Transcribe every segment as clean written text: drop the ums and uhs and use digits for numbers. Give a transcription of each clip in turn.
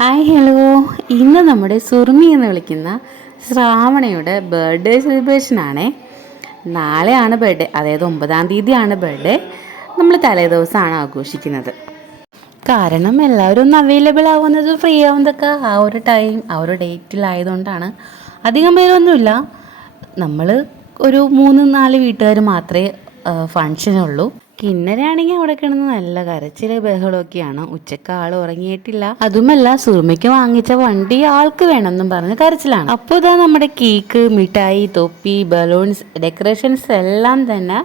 Hi hello. ഇന്ന് നമ്മുടെ സുറുമി എന്ന് വിളിക്കുന്ന ശ്രാവണയുടെ ബർത്ത്ഡേ സെലിബ്രേഷനാണേ. നാളെയാണ് ബർത്ത്ഡേ, അതായത് 9-ാം തീയതിയാണ് ബർത്ത്ഡേ. നമ്മൾ തലേദിവസമാണ് ആഘോഷിക്കുന്നത്. കാരണം എല്ലാവരും ഒന്ന് അവൈലബിൾ ആവുന്നത്, ഫ്രീ ആവുന്നതൊക്കെ ആ ഒരു ടൈം, ആ ഒരു ഡേറ്റിലായതുകൊണ്ടാണ്. അധികം പേരൊന്നുമില്ല, നമ്മൾ ഒരു 3-4 വീട്ടുകാർ മാത്രമേ ഫങ്ഷനുള്ളൂ. കിന്നരാണെങ്കിൽ അവിടെ കിടന്ന് നല്ല കരച്ചില് ബഹളമൊക്കെയാണ്. ഉച്ചക്ക് ആൾ ഉറങ്ങിയിട്ടില്ല. അതുമല്ല, സുറുമയ്ക്ക് വാങ്ങിച്ച വണ്ടി ആൾക്ക് വേണമെന്നും പറഞ്ഞ് കരച്ചിലാണ്. അപ്പോൾ ഇതാ നമ്മുടെ കേക്ക്, മിഠായി, തൊപ്പി, ബലൂൺസ്, ഡെക്കറേഷൻസ് എല്ലാം തന്നെ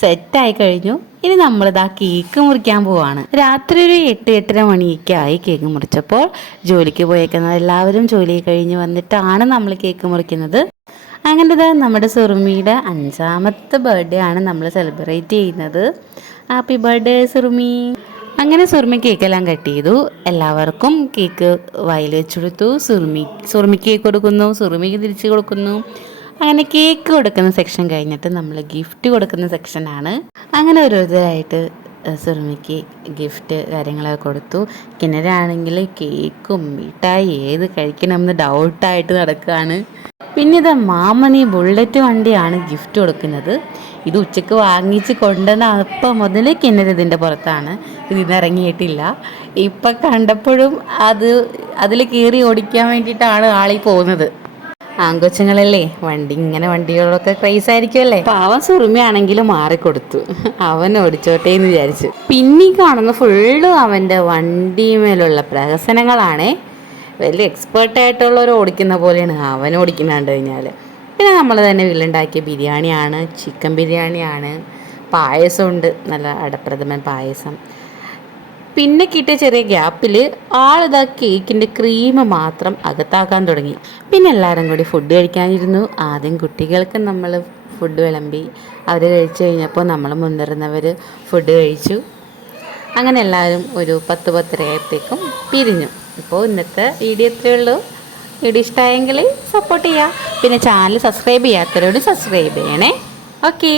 സെറ്റായി കഴിഞ്ഞു. ഇനി നമ്മളിതാ കേക്ക് മുറിക്കാൻ പോവാണ്. രാത്രി ഒരു 8-8:30 മണിയൊക്കെ ആയി കേക്ക് മുറിച്ചപ്പോൾ. ജോലിക്ക് പോയേക്കുന്നത് എല്ലാവരും ജോലി കഴിഞ്ഞ് വന്നിട്ടാണ് നമ്മൾ കേക്ക് മുറിക്കുന്നത്. അങ്ങനത്തെ നമ്മുടെ സുറുമിയുടെ 5-ാമത്തെ ബർത്ത്ഡേ ആണ് നമ്മൾ സെലിബ്രേറ്റ് ചെയ്യുന്നത്. Happy birthday Surumi. അങ്ങനെ സുറുമി കേക്കെല്ലാം കട്ട് ചെയ്തു. എല്ലാവർക്കും കേക്ക് വായിൽ വെച്ച് കൊടുത്തു. സുറുമിക്ക് കേക്ക് കൊടുക്കുന്നു, സുറുമിക്ക് തിരിച്ച് കൊടുക്കുന്നു. അങ്ങനെ കേക്ക് കൊടുക്കുന്ന സെക്ഷൻ കഴിഞ്ഞിട്ട് നമ്മൾ ഗിഫ്റ്റ് കൊടുക്കുന്ന സെക്ഷനാണ്. അങ്ങനെ ഓരോരുത്തരായിട്ട് സുറുമിക്ക് ഗിഫ്റ്റ് കാര്യങ്ങളൊക്കെ കൊടുത്തു. കിണരാണെങ്കിൽ കേക്കും മിഠായി ഏത് കഴിക്കണമെന്ന് ഡൗട്ടായിട്ട് നടക്കുകയാണ്. പിന്നെ ഇത് മാമനി ബുള്ളറ്റ് വണ്ടിയാണ് ഗിഫ്റ്റ് കൊടുക്കുന്നത്. ഇത് ഉച്ചക്ക് വാങ്ങിച്ച് കൊണ്ടുവന്ന അപ്പം മുതൽ കിണർ ഇതിൻ്റെ പുറത്താണ്. ഇതിന്ന് ഇറങ്ങിയിട്ടില്ല. ഇപ്പം കണ്ടപ്പോഴും അതിൽ കയറി ഓടിക്കാൻ വേണ്ടിയിട്ടാണ് ആളീ പോകുന്നത്. ആങ്കൊച്ചുങ്ങളല്ലേ, വണ്ടികളൊക്കെ ക്രൈസ് ആയിരിക്കുമല്ലേ. പാവം സുറുമിയാണെങ്കിലും മാറിക്കൊടുത്തു, അവൻ ഓടിച്ചോട്ടെ എന്ന് വിചാരിച്ചു. പിന്നെ കാണുന്ന ഫുള്ള് അവൻ്റെ വണ്ടിമേലുള്ള പ്രഹസനങ്ങളാണേ. വലിയ എക്സ്പേർട്ടായിട്ടുള്ളവർ ഓടിക്കുന്ന പോലെയാണ് അവൻ ഓടിക്കുന്ന കണ്ടു കഴിഞ്ഞാൽ. പിന്നെ നമ്മൾ തന്നെ വീട്ടിലുണ്ടാക്കിയ ബിരിയാണിയാണ്, ചിക്കൻ ബിരിയാണിയാണ്. പായസമുണ്ട്, നല്ല അടപ്രഥമൻ പായസം. പിന്നെ കിട്ടിയ ചെറിയ ഗ്യാപ്പിൽ ആളിതാ കേക്കിൻ്റെ ക്രീം മാത്രം അകത്താക്കാൻ തുടങ്ങി. പിന്നെ എല്ലാവരും കൂടി ഫുഡ് കഴിക്കാനിരുന്നു. ആദ്യം കുട്ടികൾക്ക് നമ്മൾ ഫുഡ് വിളമ്പി. അവർ കഴിച്ചു കഴിഞ്ഞപ്പോൾ നമ്മൾ മുതിർന്നവർ ഫുഡ് കഴിച്ചു. അങ്ങനെ എല്ലാവരും ഒരു 10-10:30 ആയപ്പോഴേക്കും പിരിഞ്ഞു. ഇപ്പോൾ ഇന്നത്തെ വീഡിയോ ഇത്രയേ ഉള്ളൂ. വീഡിയോ ഇഷ്ടമായെങ്കിൽ സപ്പോർട്ട് ചെയ്യുക. പിന്നെ ചാനൽ സബ്സ്ക്രൈബ് ചെയ്യാത്തവരോട് സബ്സ്ക്രൈബ് ചെയ്യണേ. ഓക്കേ.